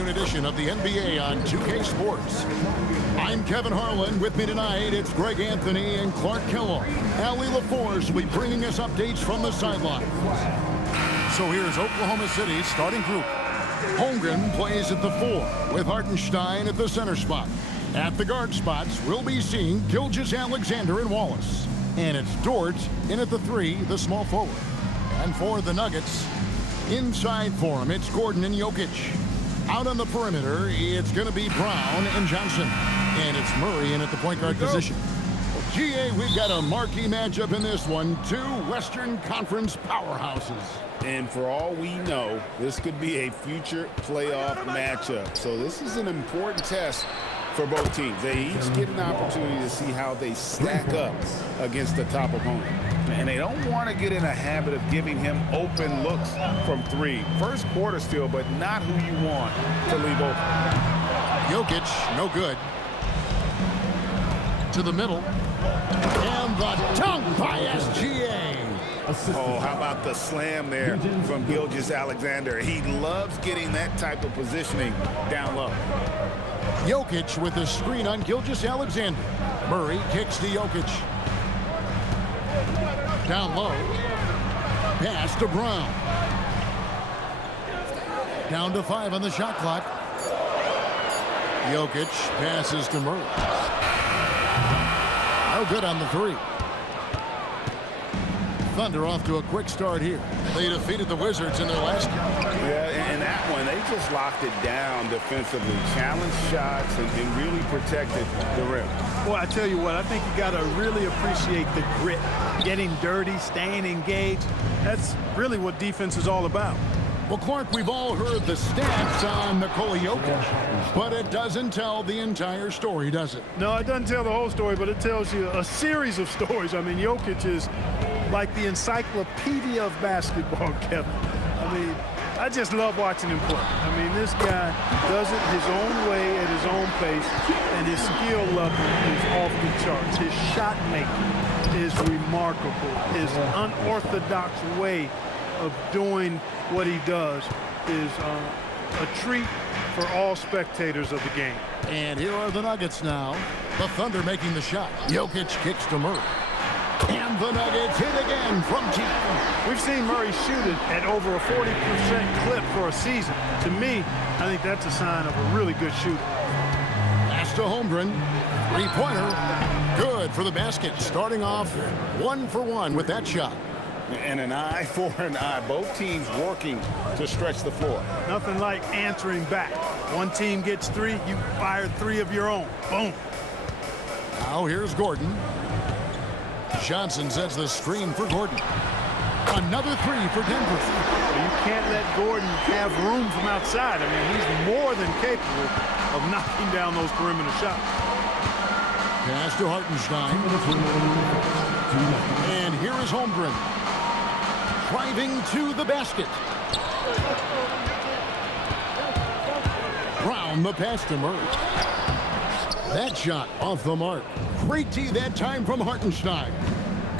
afternoon edition of the NBA on 2K Sports. I'm Kevin Harlan. With me tonight, it's Greg Anthony and Clark Kellogg. Allie LaForce will be bringing us updates from the sideline. So here's Oklahoma City's starting group. Holmgren plays at the 4, with Hartenstein at the center spot. At the guard spots, we'll be seeing Gilgeous-Alexander and Wallace. And it's Dort in at the 3, the small forward. And for the Nuggets, inside for him, it's Gordon and Jokic. Out on the perimeter, it's going to be Brown and Johnson. And it's Murray in at the point guard position. GA, we've got a marquee matchup in this one. Two Western Conference powerhouses. And for all we know, this could be a future playoff matchup. So this is an important test for both teams. They each get an opportunity to see how they stack up against the top opponent. And they don't want to get in a habit of giving him open looks from 3. First quarter still, but not who you want to leave open. Jokic, no good. To the middle. And the dunk by SGA. Oh, how about the slam there from Gilgeous-Alexander? He loves getting that type of positioning down low. Jokic with a screen on Gilgeous-Alexander. Murray kicks to Jokic. Down low. Pass to Brown. Down to 5 on the shot clock. Jokic passes to Murray. No good on the 3. Thunder off to a quick start here. They defeated the Wizards in their last game. Yeah, in that one, they just locked it down defensively. Challenged shots and really protected the rim. Well, I tell you what, I think you got to really appreciate the grit. Getting dirty, staying engaged. That's really what defense is all about. Well, Clark, we've all heard the stats on Nikola Jokic, but it doesn't tell the entire story, does it? No, it doesn't tell the whole story, but it tells you a series of stories. I mean, Jokic is like the encyclopedia of basketball, Kevin. I mean, I just love watching him play. I mean, this guy does it his own way at his own pace, and his skill level is off the charts. His shot making is remarkable. His unorthodox way of doing what he does is a treat for all spectators of the game. And here are the Nuggets now. The Thunder making the shot. Jokic kicks to Murray. And the Nuggets hit again from deep. We've seen Murray shoot it at over a 40% clip for a season. To me, I think that's a sign of a really good shooter. Pass to Holmgren. Three-pointer. Good for the basket. Starting off 1 for 1 with that shot. And an eye for an eye. Both teams working to stretch the floor. Nothing like answering back. One team gets 3, you fire 3 of your own. Boom. Now here's Gordon. Johnson sets the screen for Gordon. Another 3 for Denver. You can't let Gordon have room from outside. I mean, he's more than capable of knocking down those perimeter shots. Pass to Hartenstein. And here is Holmgren. Driving to the basket. Brown the pass to Murray. That shot off the mark. Great D that time from Hartenstein.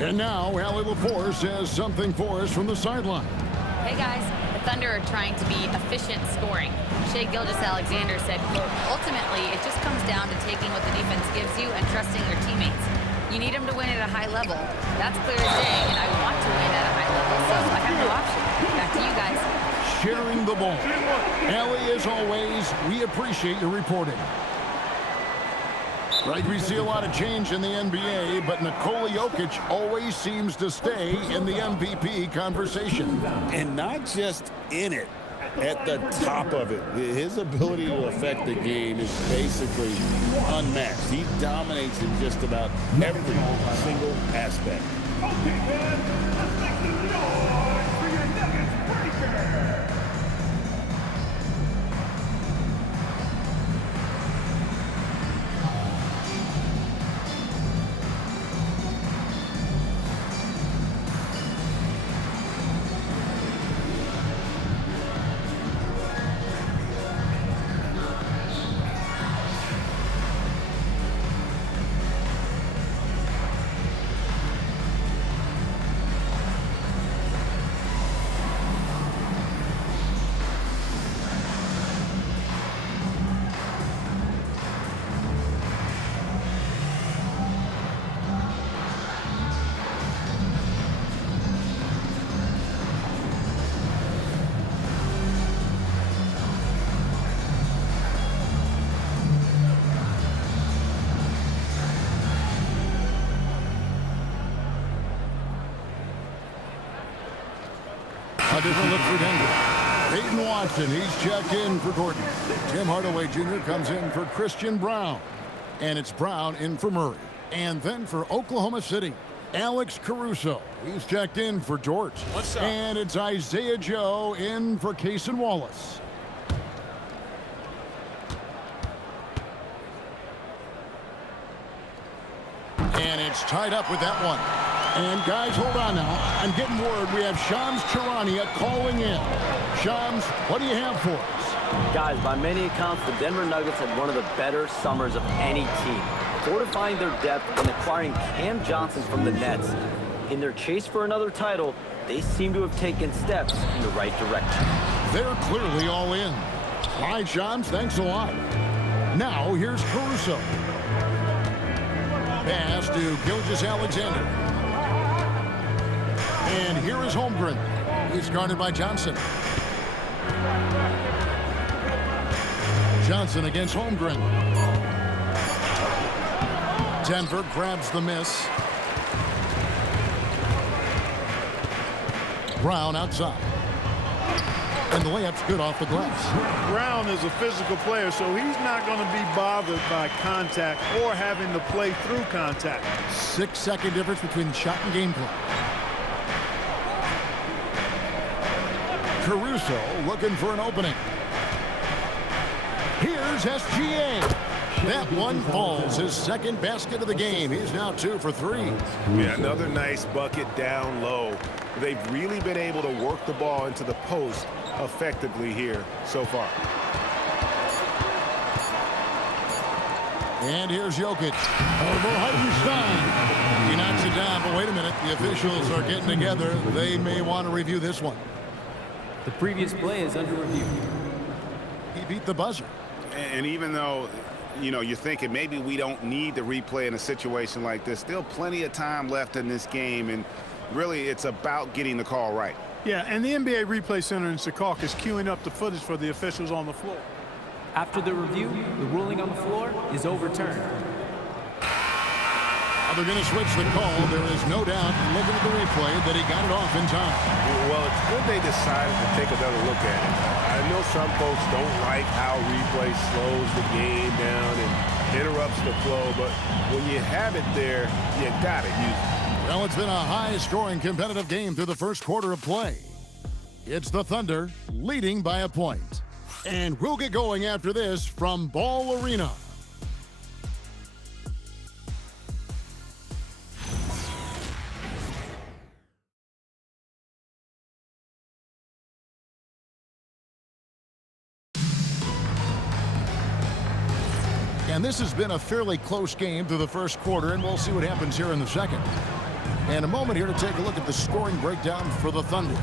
And now Allie LaForce has something for us from the sideline. Hey guys, the Thunder are trying to be efficient scoring. Shai Gilgeous-Alexander said, quote, ultimately it just comes down to taking what the defense gives you and trusting your teammates. You need them to win at a high level. That's clear as day, and I want to win at a high level, so I have no option. Back to you guys. Sharing the ball. Allie, as always, we appreciate your reporting. Right, we see a lot of change in the NBA, but Nikola Jokic always seems to stay in the MVP conversation. And not just in it, at the top of it. His ability to affect the game is basically unmatched. He dominates in just about every single aspect. A different look for Denver. Peyton Watson, he's checked in for Gordon. Tim Hardaway Jr. comes in for Christian Brown. And it's Brown in for Murray. And then for Oklahoma City, Alex Caruso. He's checked in for George. What's up? And it's Isaiah Joe in for Cason Wallace. And it's tied up with that one. And guys, hold on now. I'm getting word we have Shams Charania calling in. Shams, what do you have for us? Guys, by many accounts, the Denver Nuggets had one of the better summers of any team, fortifying their depth and acquiring Cam Johnson from the Nets. In their chase for another title, they seem to have taken steps in the right direction. They're clearly all in. All right, Shams, thanks a lot. Now, here's Caruso. Pass to Gilgeous-Alexander. And here is Holmgren. He's guarded by Johnson. Johnson against Holmgren. Denver grabs the miss. Brown outside. And the layup's good off the glass. Brown is a physical player, so he's not going to be bothered by contact or having to play through contact. 6-second difference between shot and game clock. Caruso looking for an opening. Here's SGA. That one falls. His second basket of the game. He's now 2 for 3. Yeah, another nice bucket down low. They've really been able to work the ball into the post effectively here so far. And here's Jokic. Over Hartenstein. He knocks it down, but wait a minute. The officials are getting together. They may want to review this one. The previous play is under review. He beat the buzzer. And even though, you know, you're thinking maybe we don't need the replay in a situation like this, still plenty of time left in this game, and really it's about getting the call right. Yeah, and the NBA Replay Center in Secaucus is queuing up the footage for the officials on the floor. After the review, the ruling on the floor is overturned. They're going to switch the call. There is no doubt, looking at the replay, that he got it off in time. Well, it's good they decided to take another look at it. I know some folks don't like how replay slows the game down and interrupts the flow, but when you have it there, you got to use it. Well, it's been a high-scoring competitive game through the first quarter of play. It's the Thunder leading by a point. And we'll get going after this from Ball Arena. And this has been a fairly close game through the first quarter, and we'll see what happens here in the second. And a moment here to take a look at the scoring breakdown for the Thunder.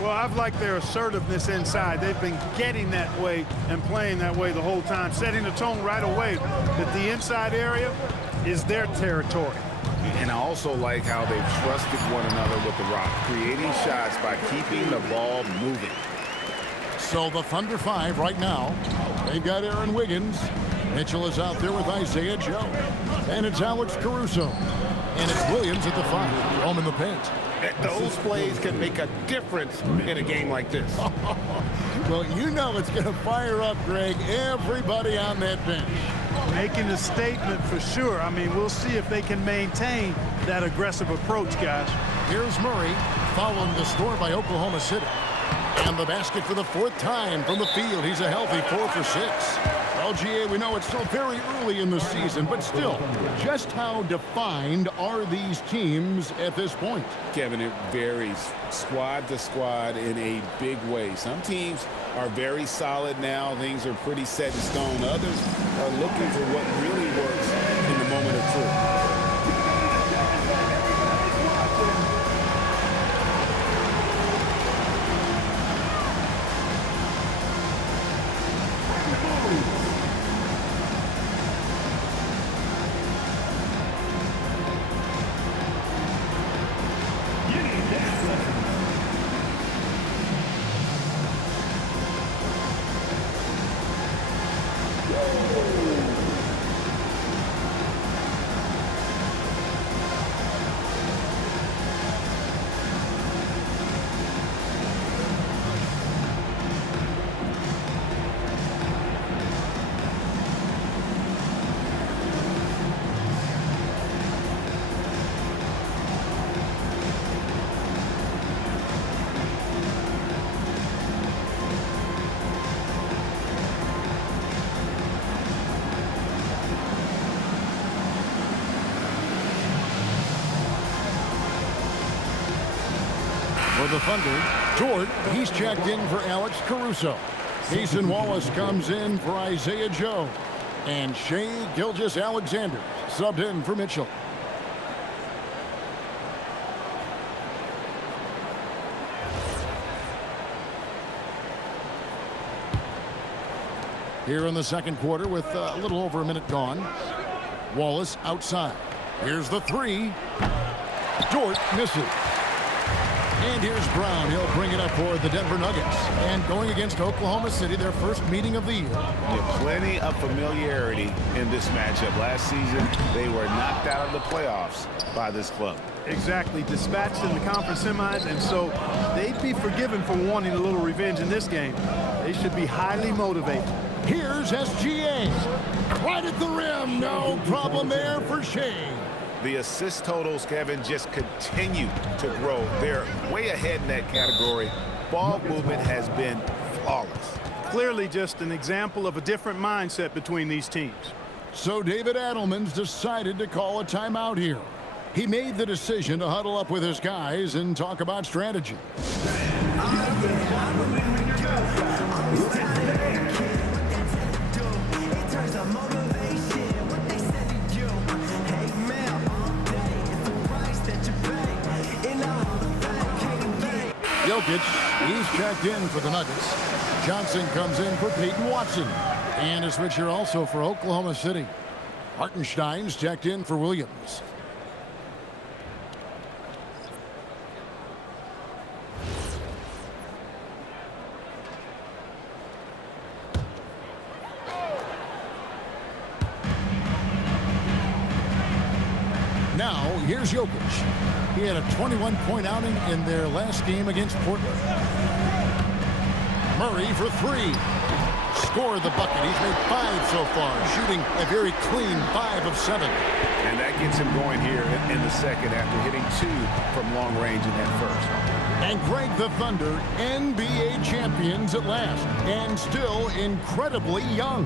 Well, I've liked their assertiveness inside. They've been getting that way and playing that way the whole time, setting the tone right away that the inside area is their territory. And I also like how they've trusted one another with the rock, creating shots by keeping the ball moving. So the Thunder 5 right now. They've got Aaron Wiggins. Mitchell is out there with Isaiah Joe. And it's Alex Caruso. And it's Williams at the 5, home in the paint. Those plays can make a difference in a game like this. Well, you know it's going to fire up, Greg, everybody on that bench. Making a statement for sure. I mean, we'll see if they can maintain that aggressive approach, guys. Here's Murray, following the score by Oklahoma City. And the basket for the 4th time from the field. He's a healthy 4 for 6. LGA, we know it's still very early in the season, but still, just how defined are these teams at this point? Kevin, it varies squad to squad in a big way. Some teams are very solid now. Things are pretty set in stone. Others are looking for what really works in the moment of truth. the Thunder. Jordan, he's checked in for Alex Caruso. Mason Wallace comes in for Isaiah Joe. And Shea Gilgeous-Alexander subbed in for Mitchell. Here in the second quarter with a little over a minute gone. Wallace outside. Here's the three. Dort misses. And here's Brown. He'll bring it up for the Denver Nuggets. And going against Oklahoma City, their first meeting of the year. Yeah, plenty of familiarity in this matchup. Last season, they were knocked out of the playoffs by this club. Exactly. Dispatched in the conference semis, and so they'd be forgiven for wanting a little revenge in this game. They should be highly motivated. Here's SGA. Right at the rim. No problem there for Shea. The assist totals, Kevin, just continue to grow. They're way ahead in that category. Ball movement has been flawless. Clearly just an example of a different mindset between these teams. So David Adelman's decided to call a timeout here. He made the decision to huddle up with his guys and talk about strategy. Jokic, he's checked in for the Nuggets. Johnson comes in for Peyton Watson. And a switcher also for Oklahoma City. Hartenstein's checked in for Williams. Now, here's Jokic. He had a 21-point outing in their last game against Portland. Murray for three. Scored the bucket. He's made 5 so far, shooting a very clean 5 of 7. And that gets him going here in the second after hitting 2 from long range in that first. And Greg, the Thunder, NBA champions at last, and still incredibly young.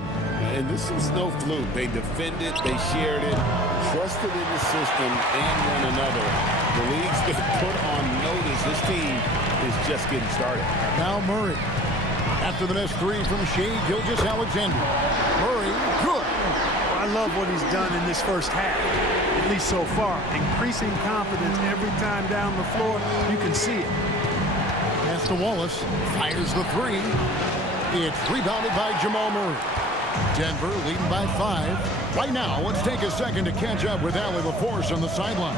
And this is no fluke. They defended, they shared it, trusted in the system and one another. The league's been put on notice. This team is just getting started. Now Murray. After the missed 3 from Shea Gilgeous-Alexander. Murray, good. I love what he's done in this first half, at least so far. Increasing confidence every time down the floor. You can see it. Pass to Wallace. Fires the 3. It's rebounded by Jamal Murray. Denver leading by 5. Right now, let's take a second to catch up with Allie LaForce on the sideline.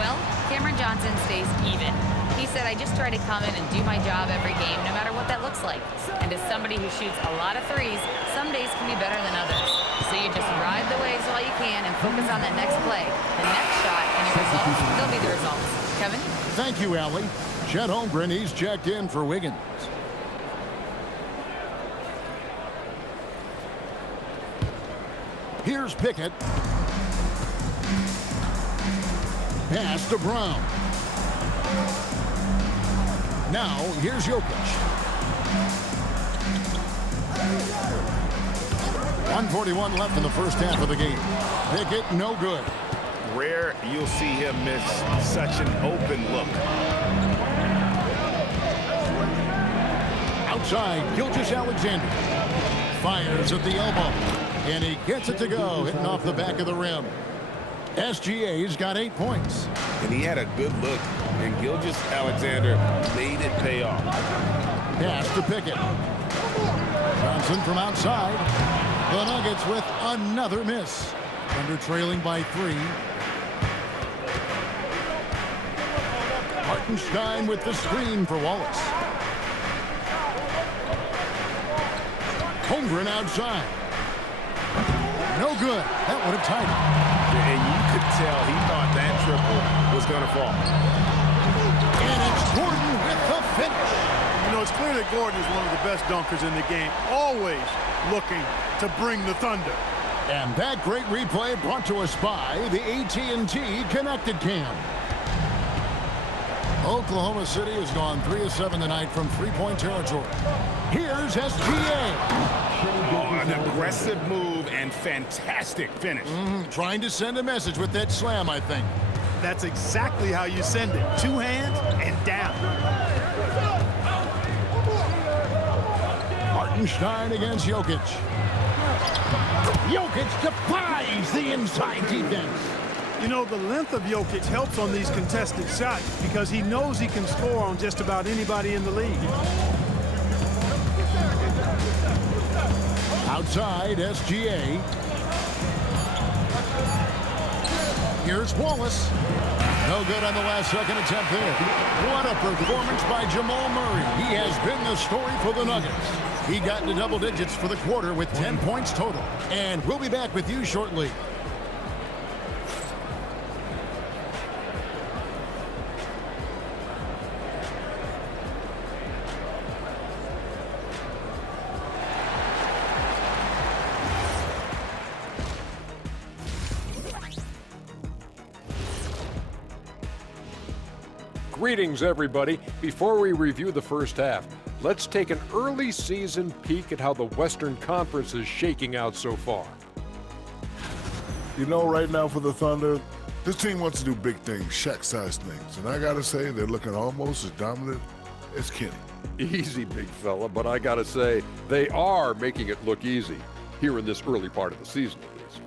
Well, Cameron Johnson stays even. He said, I just try to come in and do my job every game, no matter what that looks like. And as somebody who shoots a lot of threes, some days can be better than others. So you just ride the waves while you can and focus on that next play. The next shot and your results, they'll be the results. Kevin? Thank you, Allie. Chet Holmgren, he's checked in for Wiggins. Here's Pickett. Pass to Brown. Now, here's Jokic. 1:41 left in the first half of the game. Pickett, no good. Rare you'll see him miss such an open look. Outside, Gilgeous-Alexander. Fires at the elbow. And he gets it to go, hitting off the back of the rim. SGA's got 8 points. And he had a good look, and Gilgeous-Alexander made it pay off. Pass to Pickett. Johnson from outside. The Nuggets with another miss. Under trailing by 3. Hartenstein with the screen for Wallace. Holmgren outside. No good. That would have tied it. And you could tell he thought that triple was going to fall. And it's Gordon with the finish. You know, it's clear that Gordon is one of the best dunkers in the game, always looking to bring the thunder. And that great replay brought to us by the AT&T Connected Cam. Oklahoma City has gone 3 of 7 tonight from three-point territory. Here's SGA. Oh, an aggressive move and fantastic finish. Trying to send a message with that slam, I think. That's exactly how you send it. 2 hands, and down. Hartenstein against Jokic. Jokic defies the inside defense. You know, the length of Jokic helps on these contested shots because he knows he can score on just about anybody in the league. Outside, SGA. Here's Wallace. No good on the last second attempt there. What a performance by Jamal Murray. He has been the story for the Nuggets. He got into double digits for the quarter with 10 points total. And we'll be back with you shortly. Greetings, everybody. Before we review the first half, let's take an early season peek at how the Western Conference is shaking out so far. You know, right now for the Thunder, this team wants to do big things, Shaq-sized things. And I got to say, they're looking almost as dominant as Kenny. Easy, big fella, but I gotta say, they are making it look easy, here in this early part of the season at least.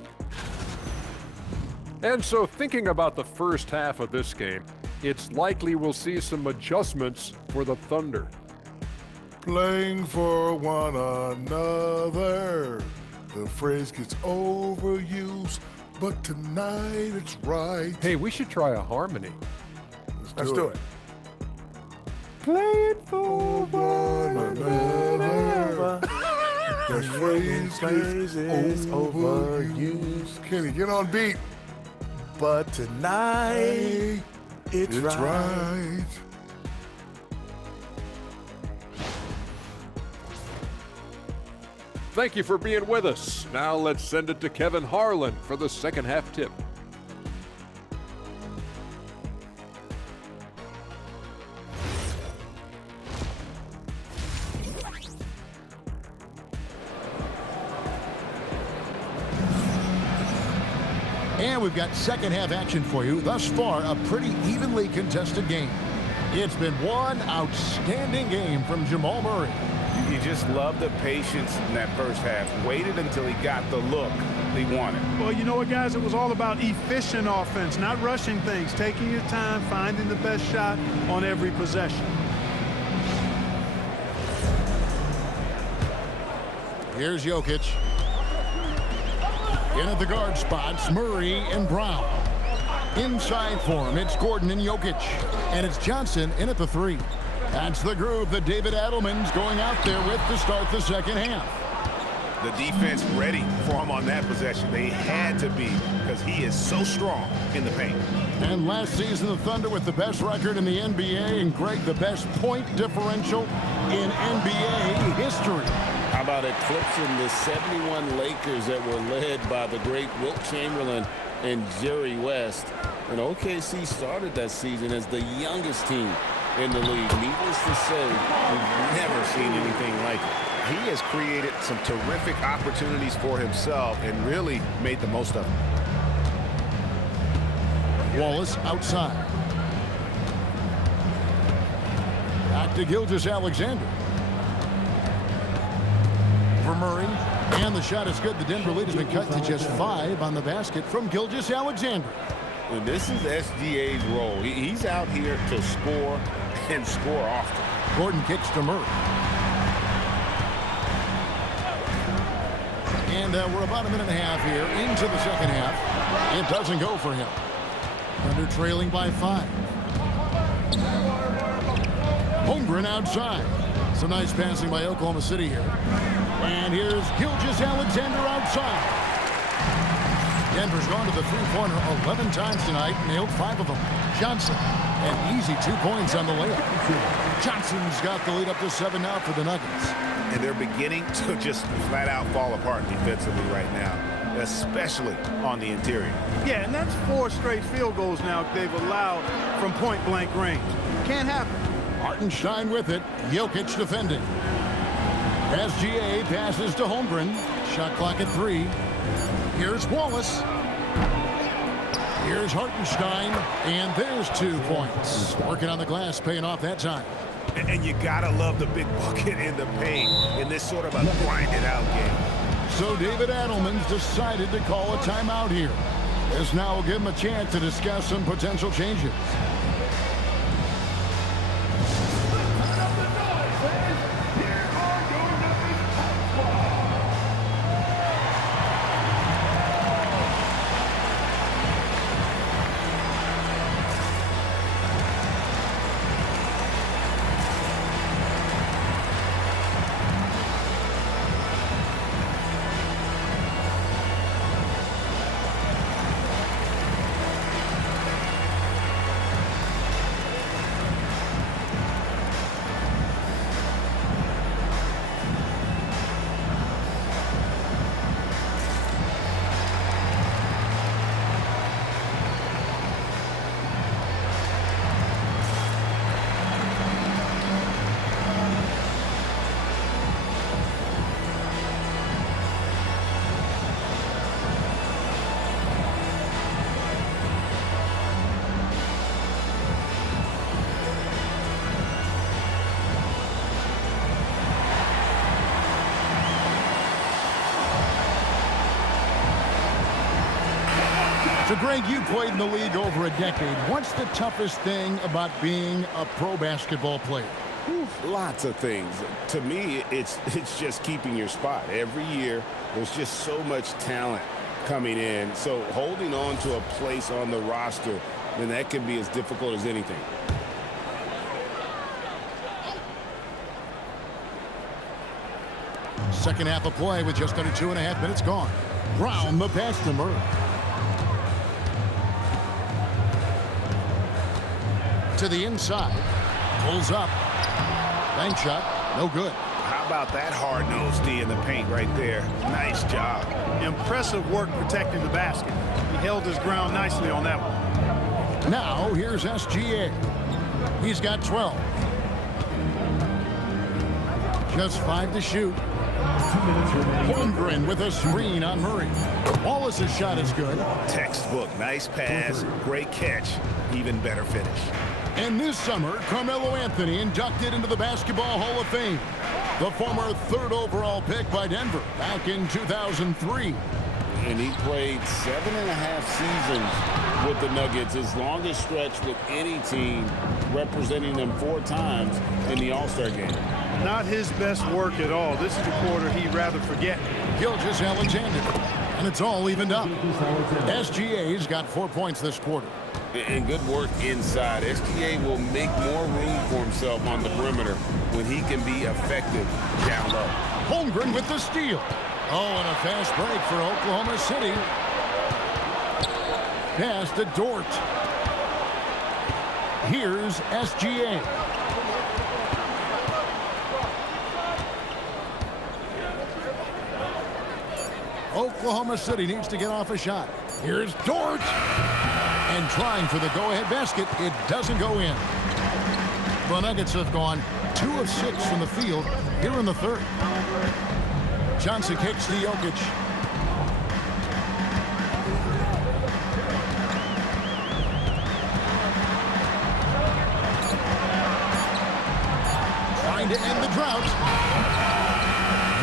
And so thinking about the first half of this game, it's likely we'll see some adjustments for the Thunder. Playing for one another. The phrase gets overused, but tonight it's right. Hey, we should try a harmony. Let's do it. Playing for One another. The phrase gets overused. Kenny, get on beat. But tonight, it's right. Thank you for being with us. Now let's send it to Kevin Harlan for the second half tip. And we've got second half action for you. Thus far, a pretty evenly contested game. It's been one outstanding game from Jamal Murray. You just love the patience in that first half. Waited until he got the look he wanted. Well, you know what, guys? It was all about efficient offense, not rushing things, taking your time, finding the best shot on every possession. Here's Jokic. In at the guard spots, Murray and Brown. Inside for him, it's Gordon and Jokic. And it's Johnson in at the three. That's the groove that David Adelman's going out there with to start the second half. The defense ready for him on that possession. They had to be because he is so strong in the paint. And last season, the Thunder with the best record in the NBA, and Greg, the best point differential in NBA history. How about eclipsing the 71 Lakers that were led by the great Wilt Chamberlain and Jerry West? And OKC started that season as the youngest team in the league. Needless to say, we've never seen anything like it. He has created some terrific opportunities for himself and really made the most of them. Wallace outside. Back to Gilgeous-Alexander. For Murray, and the shot is good. The Denver lead has been cut to just 5 on the basket from Gilgeous-Alexander. And this is SGA's role. He's out here to score and score often. Gordon kicks to Murray. And we're about a minute and a half here into the second half. It doesn't go for him. Thunder trailing by 5. Holmgren outside. Some nice passing by Oklahoma City here. And here's Gilgeous-Alexander outside. Denver's gone to the three-pointer 11 times tonight, nailed 5 of them. Johnson, an easy 2 points on the layup. Johnson's got the lead up to 7 now for the Nuggets. And they're beginning to just flat out fall apart defensively right now, especially on the interior. Yeah, and that's 4 straight field goals now they've allowed from point-blank range. Can't happen. Hartenstein with it. Jokic defending. SGA passes to Holmgren. Shot clock at 3. Here's Wallace. Here's Hartenstein, and there's 2 points. Working on the glass, paying off that time. And you gotta love the big bucket in the paint in this sort of a grinded out game. So David Adelman's decided to call a timeout here. This now will give him a chance to discuss some potential changes. So, Greg, you played in the league over a decade. What's the toughest thing about being a pro basketball player? Lots of things. To me, it's just keeping your spot. Every year, there's just so much talent coming in. So holding on to a place on the roster, then that can be as difficult as anything. Second half of play with just under 2.5 minutes gone. Brown, the pass to Murray. To the inside. Pulls up. Bank shot. No good. How about that hard-nosed D in the paint right there? Nice job. Impressive work protecting the basket. He held his ground nicely on that one. Now, here's SGA. He's got 12. Just 5 to shoot. Holmgren with a screen on Murray. Wallace's shot is good. Textbook. Nice pass. Great catch. Even better finish. And this summer, Carmelo Anthony inducted into the Basketball Hall of Fame. The former 3rd overall pick by Denver back in 2003. And he played 7.5 seasons with the Nuggets, his longest stretch with any team, representing them 4 times in the All-Star game. Not his best work at all. This is the quarter he'd rather forget. Gilgeous Alexander. And it's all evened up. SGA's got 4 points this quarter. And good work inside. SGA will make more room for himself on the perimeter when he can be effective down low. Holmgren with the steal. Oh, and a fast break for Oklahoma City. Pass to Dort. Here's SGA. Oklahoma City needs to get off a shot. Here's Dort. And trying for the go-ahead basket. It doesn't go in. The Nuggets have gone 2 of 6 from the field here in the 3rd. Johnson kicks to Jokic. Trying to end the drought.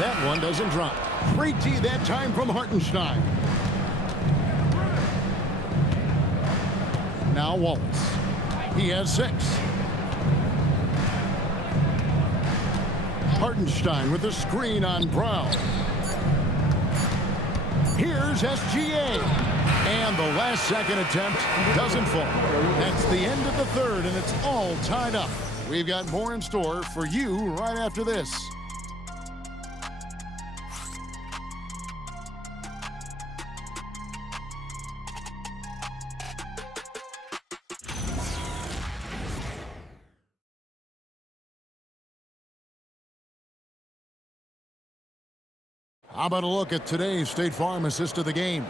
That one doesn't drop. Great D that time from Hartenstein. Now Wallace. He has 6. Hartenstein with a screen on Brown. Here's SGA. And the last second attempt doesn't fall. That's the end of the 3rd, and it's all tied up. We've got more in store for you right after this. How about a look at today's State Farm assist of the game?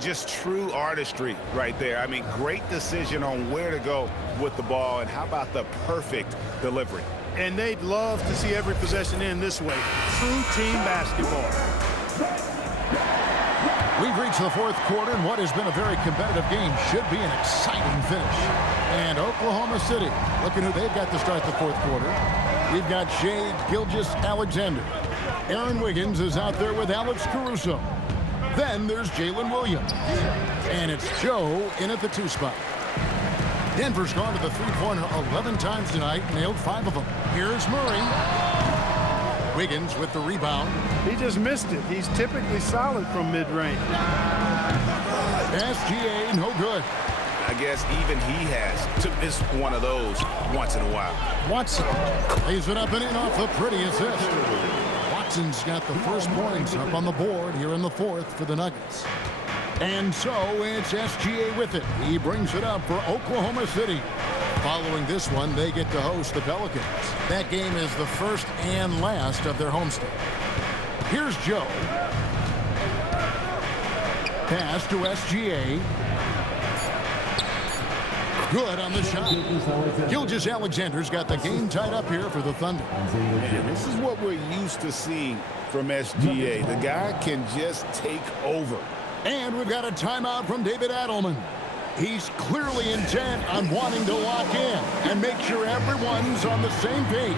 Just true artistry right there. I mean, great decision on where to go with the ball, and how about the perfect delivery? And they'd love to see every possession end this way. True team basketball. We've reach the fourth quarter, and what has been a very competitive game should be an exciting finish. And Oklahoma City, looking who they've got to start the fourth quarter. We've got Shea Gilgeous-Alexander. Aaron Wiggins is out there with Alex Caruso. Then there's Jalen Williams. And it's Joe in at the 2 spot. Denver's gone to the three-pointer 11 times tonight, nailed 5 of them. Here's Murray. Wiggins with the rebound. He just missed it. He's typically solid from mid-range. SGA, no good. I guess even he has to miss one of those once in a while. Watson lays it up and in off the pretty assist. Watson's got the first points up on the board here in the fourth for the Nuggets. And so it's SGA with it. He brings it up for Oklahoma City. Following this one, they get to host the Pelicans. That game is the first and last of their homestand. Here's Joe. Pass to SGA. Good on the shot. Gilgeous-Alexander's got the game tied up here for the Thunder. Man, this is what we're used to seeing from SGA. The guy can just take over. And we've got a timeout from David Adelman. He's clearly intent on wanting to lock in and make sure everyone's on the same page.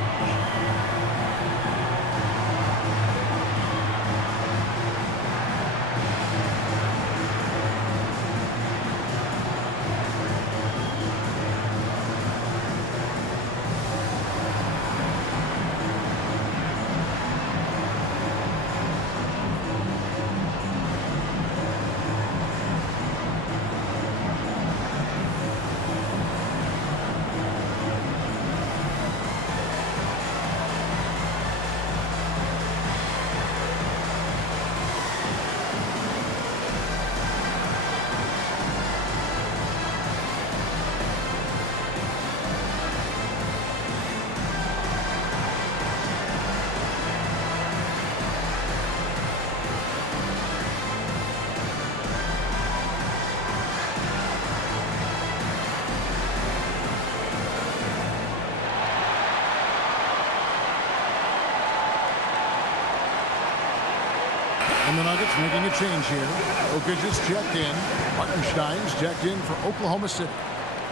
And the Nuggets making a change here. Jokic is checked in. Hartenstein's checked in for Oklahoma City.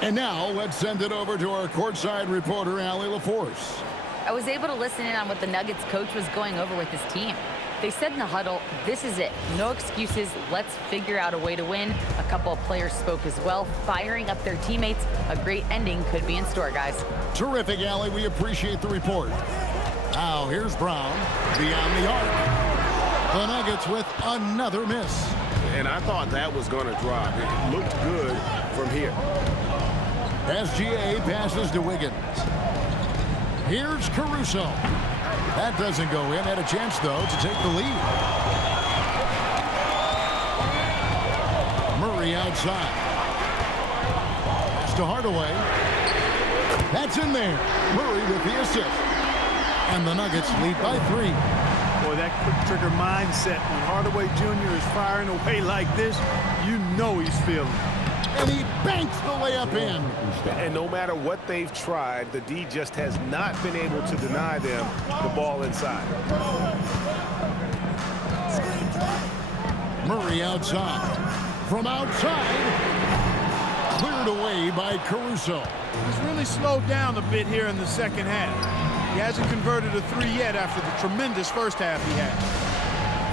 And now let's send it over to our courtside reporter, Allie LaForce. I was able to listen in on what the Nuggets coach was going over with his team. They said in the huddle, this is it. No excuses. Let's figure out a way to win. A couple of players spoke as well, firing up their teammates. A great ending could be in store, guys. Terrific, Allie. We appreciate the report. Now here's Brown beyond the arc. The Nuggets with another miss. And I thought that was going to drop. It looked good from here. SGA passes to Wiggins. Here's Caruso. That doesn't go in. Had a chance, though, to take the lead. Murray outside. Pass to Hardaway. That's in there. Murray with the assist. And the Nuggets lead by 3. Boy, that quick trigger mindset when Hardaway Jr. is firing away like this, you know he's feeling it. And he banks the layup in. And no matter what they've tried, the D just has not been able to deny them the ball inside. Murray outside. From outside, cleared away by Caruso. He's really slowed down a bit here in the second half. He hasn't converted a 3 yet after the tremendous first half he had.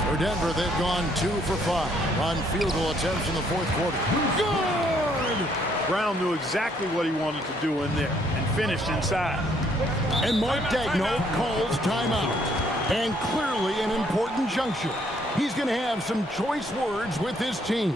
For Denver, they've gone 2 for 5 on field goal attempts in the fourth quarter. Good! Brown knew exactly what he wanted to do in there and finished inside. And Mark Daigneault calls timeout. And clearly an important juncture. He's going to have some choice words with his team.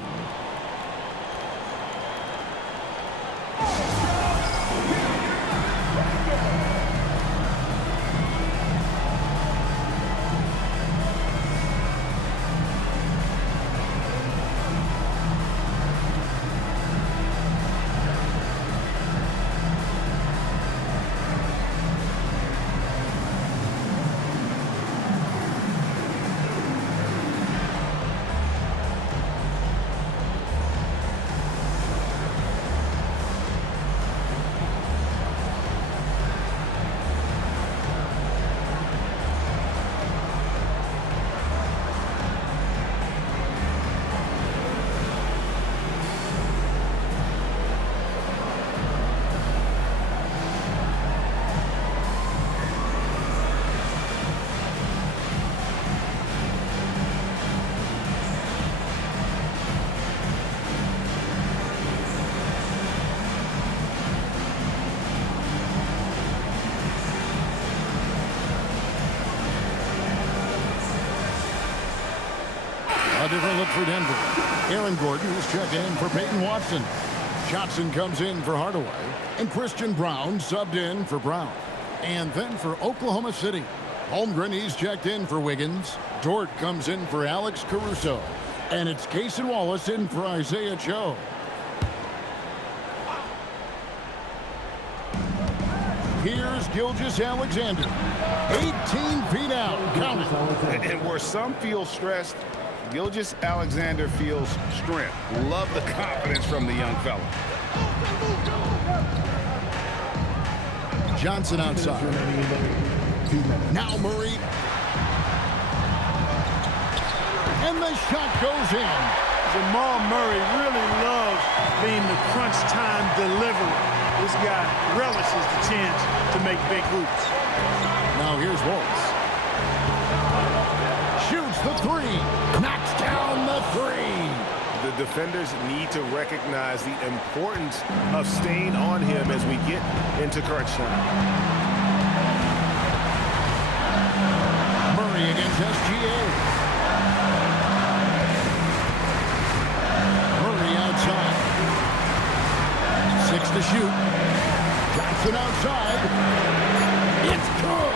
different look for Denver. Aaron Gordon is checked in for Peyton Watson. Johnson comes in for Hardaway. And Christian Brown subbed in for Brown. And then for Oklahoma City, Holmgren, he's checked in for Wiggins. Dort comes in for Alex Caruso. And it's Cason Wallace in for Isaiah Joe. Here's Gilgeous-Alexander. 18 feet out. Count it. And where some feel stressed, Gilgeous-Alexander feels strength. Love the confidence from the young fella. Johnson outside. Now Murray. And the shot goes in. Jamal Murray really loves being the crunch time deliverer. This guy relishes the chance to make big hoops. Now here's Wallace. Shoots the three. Knocks down the three. The defenders need to recognize the importance of staying on him as we get into crunch time. Murray against SGA. Murray outside. 6 to shoot. Johnson outside. It's good.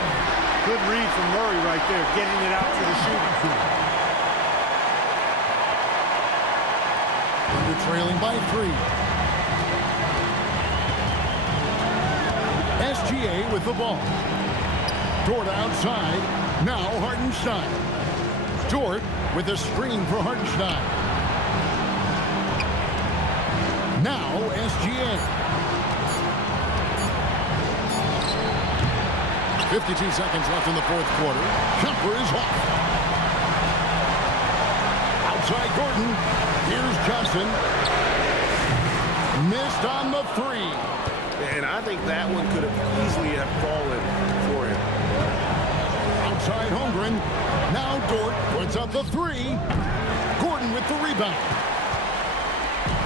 Good read from Murray right there, getting it out to the shooter. They're trailing by 3. SGA with the ball. Dort outside. Now Hartenstein. Dort with a screen for Hartenstein. Now SGA. 52 seconds left in the fourth quarter. Jumper is off. Outside Gordon. Here's Johnson. Missed on the 3. And I think that one could have easily have fallen for him. Outside Holmgren. Now Dort puts up the 3. Gordon with the rebound.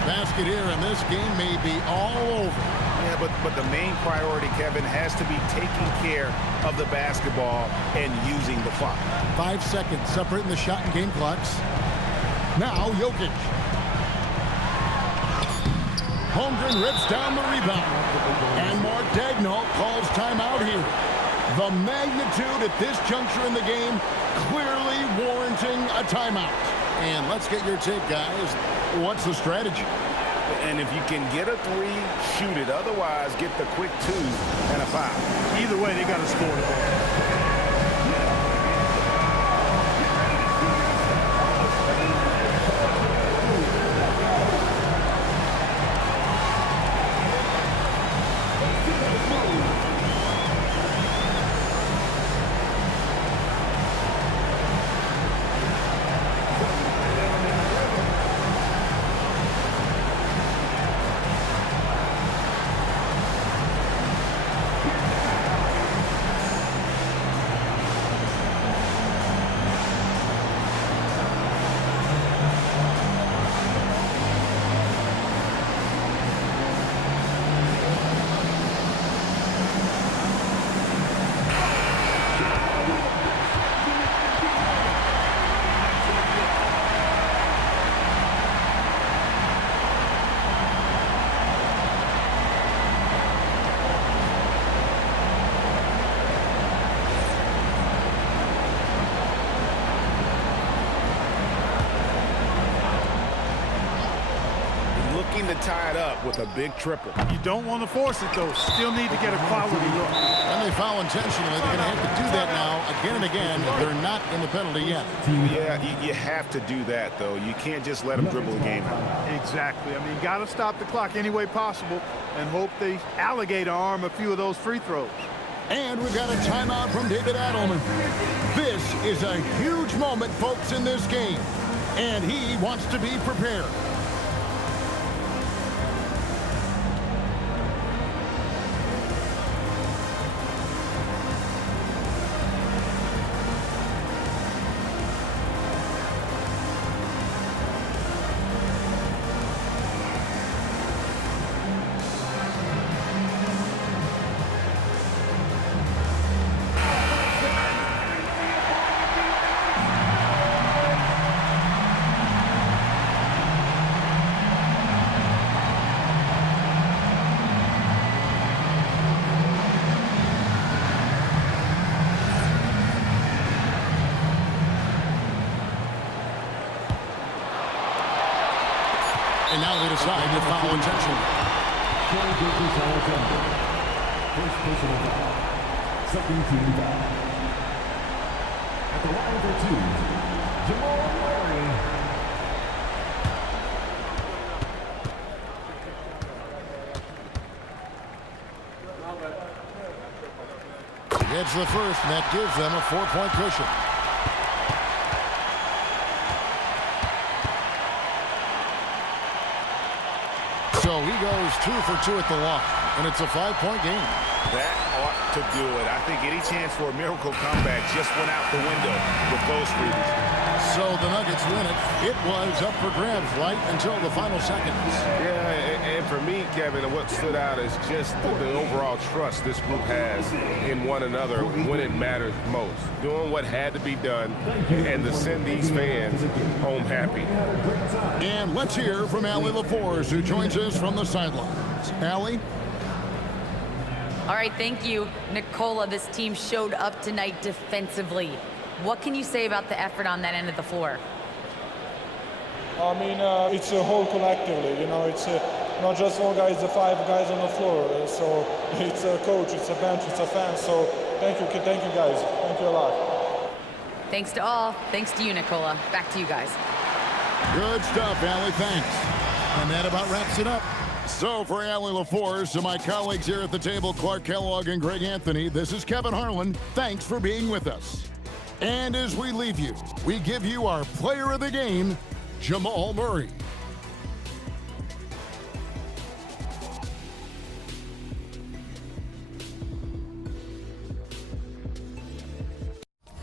Basket here, and this game may be all over. Yeah, but the main priority, Kevin, has to be taking care of the basketball and using the clock. 5 seconds separating the shot and game clocks. Now Jokic. Holmgren rips down the rebound. And Mark Daigneault calls timeout here. The magnitude at this juncture in the game clearly warranting a timeout. And let's get your take, guys. What's the strategy? And if you can get a 3, shoot it. Otherwise, get the quick 2 and a 5. Either way, they got to score the ball. To tie it up with a big triple. You don't want to force it, though. Still need to get a quality look. When they foul intentionally, they're going to have to do that now again and again. They're not in the penalty yet. Yeah, you have to do that, though. You can't just let them dribble the game out. Exactly. I mean, you got to stop the clock any way possible and hope they alligator arm a few of those free throws. And we've got a timeout from David Adelman. This is a huge moment, folks, in this game. And he wants to be prepared. And now they decide to foul intentionally. First personal foul. Second team foul. At the line for two, Jamal Murray. Hits the first, and that gives them a 4-point cushion. So he goes 2 for 2 at the line, and it's a 5-point game. That ought to do it. I think any chance for a miracle comeback just went out the window with those freebies. So the Nuggets win it. It was up for grabs right until the final seconds. Yeah, and for me, Kevin, what stood out is just the overall trust this group has in one another when it matters most. Doing what had to be done and to send these fans home happy. And let's hear from Allie LaForce, who joins us from the sidelines. Allie? All right, thank you, Nicola. This team showed up tonight defensively. What can you say about the effort on that end of the floor? I mean, it's a whole collectively, you know, it's not just one guy, it's the 5 guys on the floor. So it's a coach, it's a bench, it's a fan. So thank you guys. Thank you a lot. Thanks to all. Thanks to you, Nicola. Back to you guys. Good stuff, Allie. Thanks. And that about wraps it up. So for Allie LaForce and my colleagues here at the table, Clark Kellogg and Greg Anthony, this is Kevin Harlan. Thanks for being with us. And as we leave you, we give you our player of the game, Jamal Murray.